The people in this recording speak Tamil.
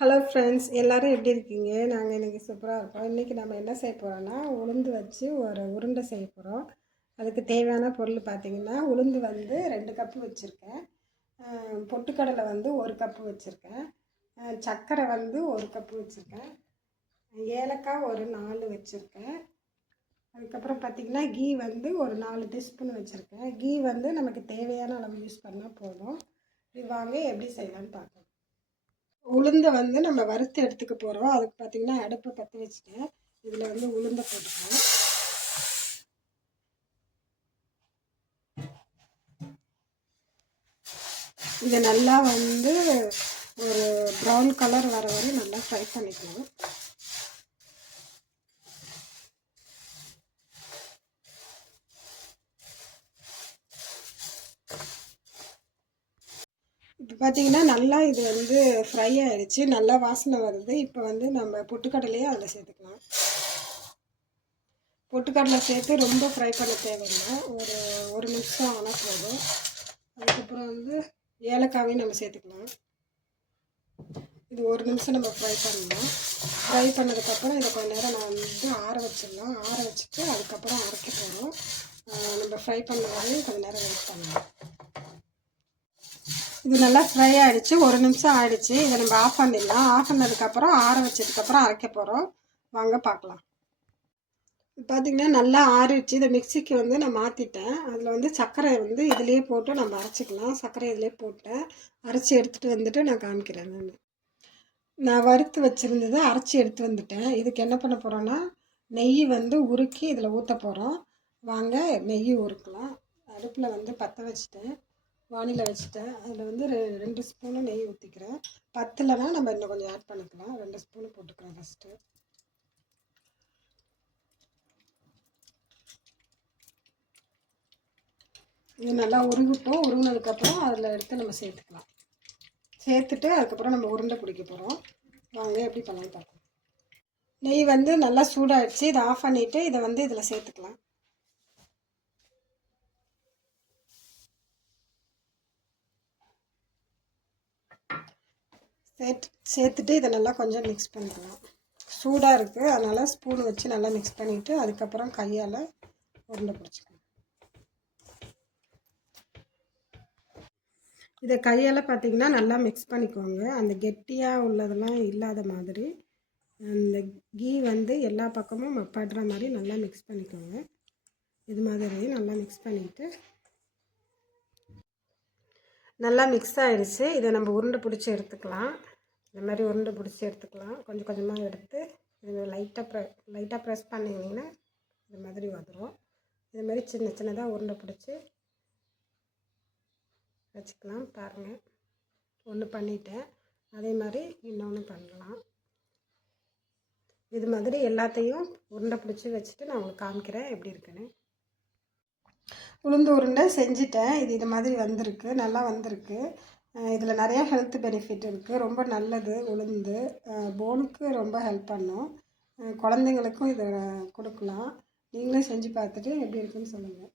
ஹலோ ஃப்ரெண்ட்ஸ், எல்லோரும் எப்படி இருக்கீங்க? நாங்கள் இன்றைக்கி சூப்பராக இருக்கோம். இன்றைக்கி நம்ம என்ன செய்ய போகிறோன்னா, உளுந்து வச்சு ஒரு உருண்டை செய்ய போகிறோம். அதுக்கு தேவையான பொருள் பார்த்திங்கன்னா, உளுந்து வந்து 2 கப்பு வச்சுருக்கேன், பொட்டுக்கடலை வந்து 1 கப்பு வச்சுருக்கேன், சர்க்கரை வந்து 1 கப்பு வச்சுருக்கேன், ஏலக்காய் ஒரு 4 வச்சுருக்கேன். அதுக்கப்புறம் பார்த்திங்கன்னா கீ வந்து ஒரு 4 டீஸ்பூன் வச்சுருக்கேன். கீ வந்து நமக்கு தேவையான அளவு யூஸ் பண்ணால் போதும். இது வாங்க எப்படி செய்யலான்னு பார்க்கலாம். உளுந்தை வந்து நம்ம வறுத்து எடுத்துக்க போகிறோம். அதுக்கு பார்த்திங்கன்னா அடுப்பை பற்ற வச்சுட்டேன். இதில் வந்து உளுந்தை போட்டுக்கலாம். இதை நல்லா வந்து ஒரு ப்ரௌன் கலர் வர வரை நல்லா ஃப்ரை பண்ணிக்கலாம். இப்போ பார்த்திங்கன்னா நல்லா இது வந்து ஃப்ரை ஆகிடுச்சு, நல்லா வாசனை வருது. இப்போ வந்து நம்ம பொட்டுக்கடலையே அதில் சேர்த்துக்கலாம். பொட்டுக்கடலை சேர்த்து ரொம்ப ஃப்ரை பண்ண தேவையில்லை, ஒரு நிமிஷம் ஆனால் போதும். அதுக்கப்புறம் வந்து ஏலக்காவையும் நம்ம சேர்த்துக்கலாம். இது ஒரு நிமிஷம் நம்ம ஃப்ரை பண்ணலாம். ஃப்ரை பண்ணதுக்கப்புறம் இதை கொஞ்சம் நேரம் நான் வந்து ஆற வச்சிடலாம். ஆற வச்சுட்டு அதுக்கப்புறம் அரைக்க போகிறோம். நம்ம ஃப்ரை பண்ண வரையும் கொஞ்சம் நேரம் வெயிட் பண்ணலாம். இது நல்லா ஃப்ரை ஆகிடுச்சு, ஒரு நிமிஷம் ஆகிடுச்சு. இதை நம்ம ஆஃப் பண்ணிடலாம். ஆஃப் பண்ணதுக்கப்புறம் ஆற வச்சதுக்கப்புறம் அரைக்க போகிறோம். வாங்க பார்க்கலாம். பார்த்திங்கன்னா நல்லா ஆறிடுச்சு. இதை மிக்சிக்கு வந்து நான் மாற்றிட்டேன். அதில் வந்து சர்க்கரை வந்து இதிலே போட்டு நம்ம அரைச்சிக்கலாம். சர்க்கரை இதிலே போட்டேன், அரைச்சி எடுத்துகிட்டு வந்துட்டு நான் காமிக்கிறேன். நான் வறுத்து வச்சுருந்ததை அரைச்சி எடுத்து வந்துட்டேன். இதுக்கு என்ன பண்ண போகிறோன்னா, நெய் வந்து உருக்கி இதில் ஊற்ற போகிறோம். வாங்க நெய் உருக்கலாம். அடுப்பில் வந்து பற்ற வச்சுட்டேன், வானிலை வச்சுட்டேன். அதில் வந்து 2 ஸ்பூனு நெய் ஊற்றிக்கிறேன். பத்தலைனா நம்ம இன்னும் கொஞ்சம் ஆட் பண்ணிக்கலாம். 2 ஸ்பூனு போட்டுக்கிறேன் ஃபஸ்ட்டு. இது நல்லா உருகட்டும். உருகினதுக்கப்புறம் அதில் எடுத்து நம்ம சேர்த்துக்கலாம். சேர்த்துட்டு அதுக்கப்புறம் நம்ம உருண்டை பிடிக்க போகிறோம். வாங்க எப்படி பண்ணலாம் பார்க்கலாம். நெய் வந்து நல்லா சூடாகிடுச்சு. இதை ஆஃப் பண்ணிவிட்டு இதை வந்து இதில் சேர்த்துக்கலாம். சேர்த்துட்டு இதை நல்லா கொஞ்சம் மிக்ஸ் பண்ணிக்கலாம். சூடாக இருக்குது, அதனால் ஸ்பூன் வச்சு நல்லா மிக்ஸ் பண்ணிவிட்டு அதுக்கப்புறம் கையால் உருண்டை பிடிச்சிக்கலாம். இதை கையால் பார்த்திங்கன்னா நல்லா மிக்ஸ் பண்ணிக்கோங்க. அந்த கெட்டியாக உள்ளதெல்லாம் இல்லாத மாதிரி அந்த கீ வந்து எல்லா பக்கமும் மப்பாடுற மாதிரி நல்லா மிக்ஸ் பண்ணிக்கோங்க. இது மாதிரி நல்லா மிக்ஸ் பண்ணிவிட்டு நல்லா மிக்ஸ் ஆகிடுச்சு. இதை நம்ம உருண்டை பிடிச்சி எடுத்துக்கலாம். இந்த மாதிரி உருண்டை பிடிச்சி எடுத்துக்கலாம். கொஞ்சம் கொஞ்சமாக எடுத்து இது லைட்டாக ப்ரெஸ் பண்ணிங்கன்னா இது மாதிரி வந்துடும். இது மாதிரி சின்ன சின்னதாக உருண்டை பிடிச்சி வச்சுக்கலாம். பாருங்கள், ஒன்று பண்ணிட்டேன். அதே மாதிரி இன்னொன்று பண்ணலாம். இது மாதிரி எல்லாத்தையும் உருண்டை பிடிச்சி வச்சுட்டு நான் உங்களுக்கு காமிக்கிறேன் எப்படி இருக்குன்னு. உளுந்து உருண்டை செஞ்சுட்டேன். இது மாதிரி வந்திருக்கு, நல்லா வந்திருக்கு. இதில் நிறையா ஹெல்த் பெனிஃபிட் இருக்குது. ரொம்ப நல்லது உளுந்து. போனுக்கு ரொம்ப ஹெல்ப் பண்ணும். குழந்தைங்களுக்கும் இதை கொடுக்கலாம். நீங்களும் செஞ்சு பார்த்துட்டு எப்படி இருக்குன்னு சொல்லுங்கள்.